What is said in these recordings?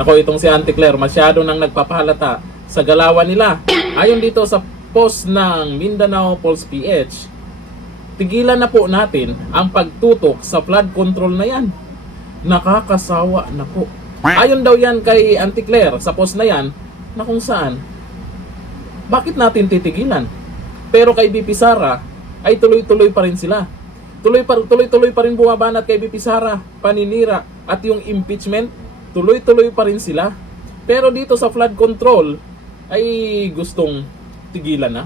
Nako, itong si Auntie Claire masyado nang nagpapahalata sa galawan nila. Ayon dito sa post ng Mindanao Pulse PH, tigilan na po natin ang pagtutok sa flood control na yan. Nakakasawa na po. Ayon daw yan kay Auntie Claire sa post na yan, na kung saan, bakit natin titigilan? Pero kay BP Sara ay tuloy-tuloy pa rin sila. Tuloy-tuloy pa rin bumabanat kay BP Sara, paninira, at yung impeachment, tuloy-tuloy pa rin sila. Pero dito sa flood control ay gustong tigilan na.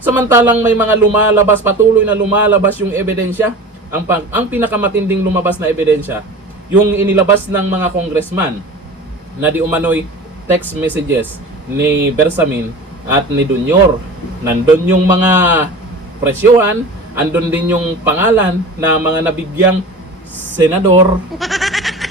Samantalang may mga lumalabas, patuloy na lumalabas yung ebidensya. Ang pinakamatinding lumabas na ebidensya, yung inilabas ng mga congressman na di umano'y text messages ni Bersamin at ni Dunyor. Nandun yung mga presyuhan, andun din yung pangalan na mga nabigyang senador.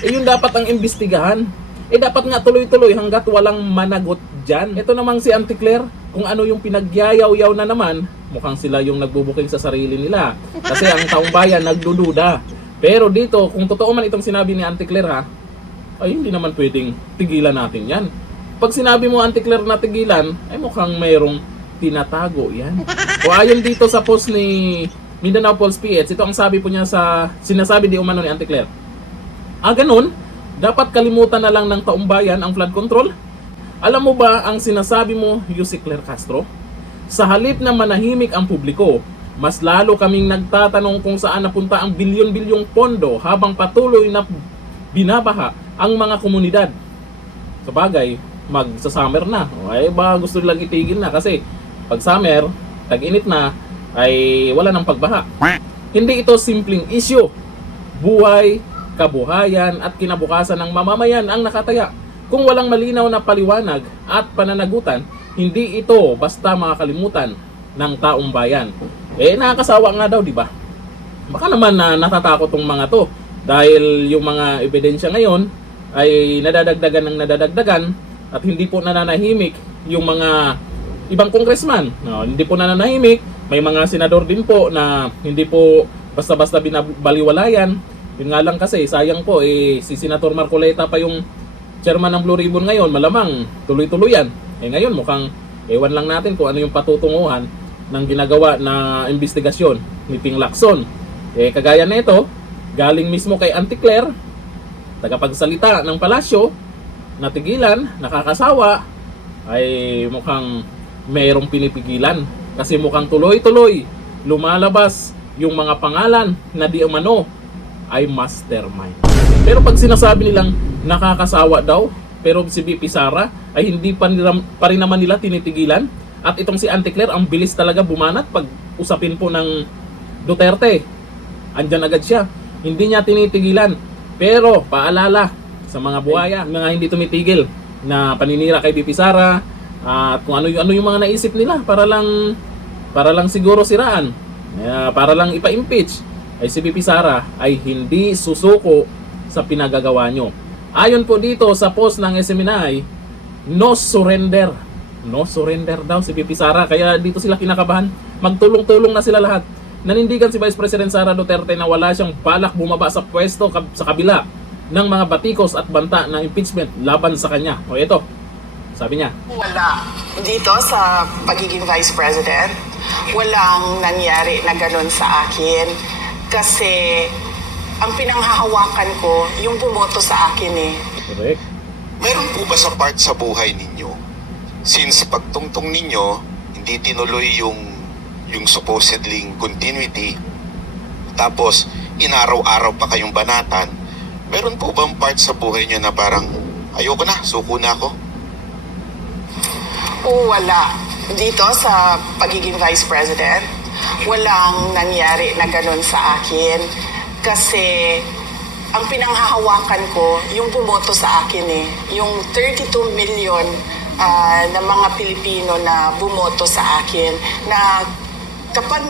Yun dapat ang imbestigahan. Dapat nga tuloy-tuloy hanggat walang managot dyan. Ito namang si Auntie Claire, kung ano yung pinagyayaw-yaw na naman, mukhang sila yung nagbubuking sa sarili nila. Kasi ang taong bayan nagdududa. Pero dito, kung totoo man itong sinabi ni Auntie Claire ha, ay hindi naman pwedeng tigilan natin yan. Pag sinabi mo Auntie Claire na tigilan, ay mukhang mayroong tinatago yan. O ayon dito sa post ni Mindanao Pulse PH, ito ang sabi po niya sa sinasabi di umano ni Auntie Claire. Ganun, dapat kalimutan na lang ng taong bayan ang flood control? Alam mo ba ang sinasabi mo, Yussi Claire Castro? Sa halip na manahimik ang publiko, mas lalo kaming nagtatanong kung saan napunta ang bilyon-bilyong pondo habang patuloy na binabaha ang mga komunidad. Sabagay, magsa-summer na. Ay ba gusto nilang itigil na kasi pag summer, tag-init na, ay wala nang pagbaha. Hindi ito simpleng issue. Buhay, kabuhayan at kinabukasan ng mamamayan ang nakataya. Kung walang malinaw na paliwanag at pananagutan, hindi ito basta makakalimutan ng taong bayan. Nakakasawa nga daw, di ba? Baka naman na natatakot tong mga to dahil yung mga ebidensya ngayon ay nadadagdagan at hindi po nananahimik yung mga ibang congressman. No, hindi po nananahimik. May mga senador din po na hindi po basta-basta binabaliwalayan. Yun nga lang kasi, sayang po, si Senator Marcoleta pa yung chairman ng Blue Ribbon ngayon, malamang tuloy-tuloy yan. Ngayon mukhang, ewan lang natin kung ano yung patutunguhan ng ginagawa na investigasyon ni Ping Lacson. Kagaya na ito, galing mismo kay Auntie Claire, tagapagsalita ng palasyo, natigilan, nakakasawa, ay mukhang mayroong pinipigilan. Kasi mukhang tuloy-tuloy lumalabas yung mga pangalan na di umano ay mastermind. Pero pag sinasabi nilang nakakasawa daw, pero si BP Sara ay hindi pa rin naman nila tinitigilan. At itong si Auntie Claire, ang bilis talaga bumanat pag usapin po ng Duterte. Andyan agad siya. Hindi niya tinitigilan. Pero paalala sa mga buhaya, mga hindi tumitigil na paninira kay BP Sara, at kung ano yung mga naisip nila para lang siguro siraan, para lang ipa-impeach, ay si BP Sara ay hindi susuko sa pinagagawa nyo. Ayon po dito sa post ng SMNI, no surrender. No surrender daw si BP Sara, kaya dito sila kinakabahan. Magtulong-tulong na sila lahat. Nanindigan si Vice President Sara Duterte na wala siyang balak bumaba sa pwesto sa kabila ng mga batikos at banta ng impeachment laban sa kanya. O ito, sabi niya, wala. Dito sa pagiging Vice President, walang nangyari na ganun sa akin. Kasi ang pinanghahawakan ko, yung bumoto sa akin correct. Meron po ba sa part sa buhay ninyo, since pagtungtong ninyo, hindi tinuloy yung supposedly continuity, tapos inaraw-araw pa kayong banatan, meron po bang part sa buhay nyo na parang, ayoko na, suko na ako? Wala. Dito sa pagiging Vice President, walang nangyari na ganun sa akin. Kasi ang pinanghahawakan ko, yung bumoto sa akin yung 32 million na mga Pilipino na bumoto sa akin, na kapag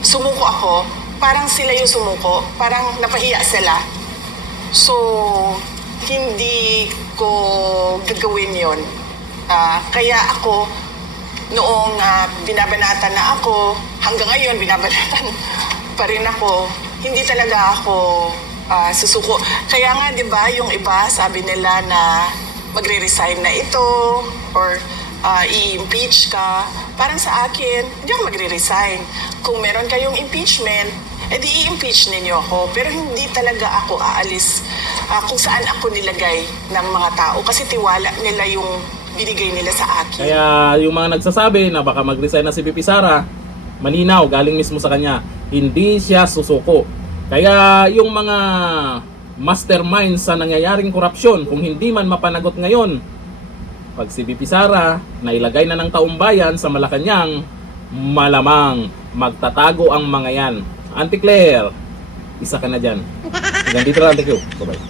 sumuko ako, parang sila yung sumuko, parang napahiya sila. So, hindi ko gagawin yon. Kaya ako, noong binabanatan na ako, hanggang ngayon binabanatan pa rin ako, hindi talaga ako susuko. Kaya nga, di ba, yung iba, sabi nila na magre-resign na ito or i-impeach ka. Parang sa akin, hindi ako magre-resign. Kung meron kayong impeachment, edi i-impeach ninyo ako. Pero hindi talaga ako aalis kung saan ako nilagay ng mga tao. Kasi tiwala nila yung binigay nila sa akin. Kaya yung mga nagsasabi na baka mag-resign na si VP Sara, malinaw, galing mismo sa kanya, hindi siya susuko. Kaya yung mga mastermind sa nangyayaring korupsyon, kung hindi man mapanagot ngayon, pag si VP Sara nailagay na ng taumbayan sa Malacanang, malamang magtatago ang mga yan. Auntie Claire, isa ka na dyan. Hanggang dito lang, thank you. Bye-bye.